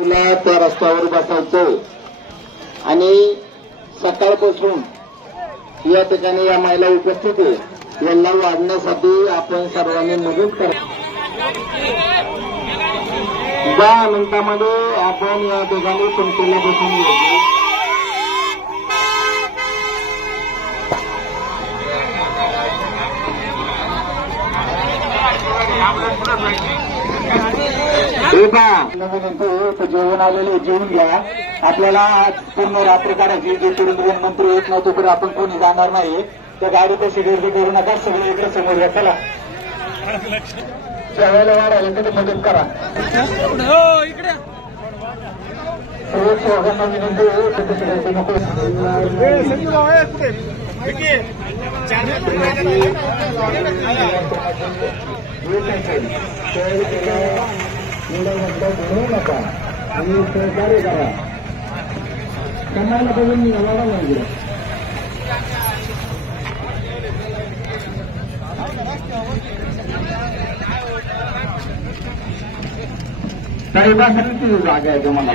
तुला त्या रस्त्यावर बसायचं आणि सकाळपासून या ठिकाणी या महिला उपस्थित आहे यांना वाढण्यासाठी आपण सर्वांनी मदत करा. 10 मिनिटांमध्ये आपण या ठिकाणी पंक्तीला बसून येऊ. जेवण आलेले जेवून घ्या. आपल्याला पूर्ण रात्र काढायची. जोपर्यंत वन मंत्री येत नव्हतो तर आपण कोणी जाणार नाही. त्या गाडीपाशी गर्दी करू नका. सगळे इकडे समोर घ्या. चला जेवायला वाढायला कधी मदत करा. सर्वोच्च विनंती नको. बनवू नका आणि सहकार्य करा. कमायला बघून मी वाढा लागेल. साहेबांसाठी जागा आहे तुम्हाला.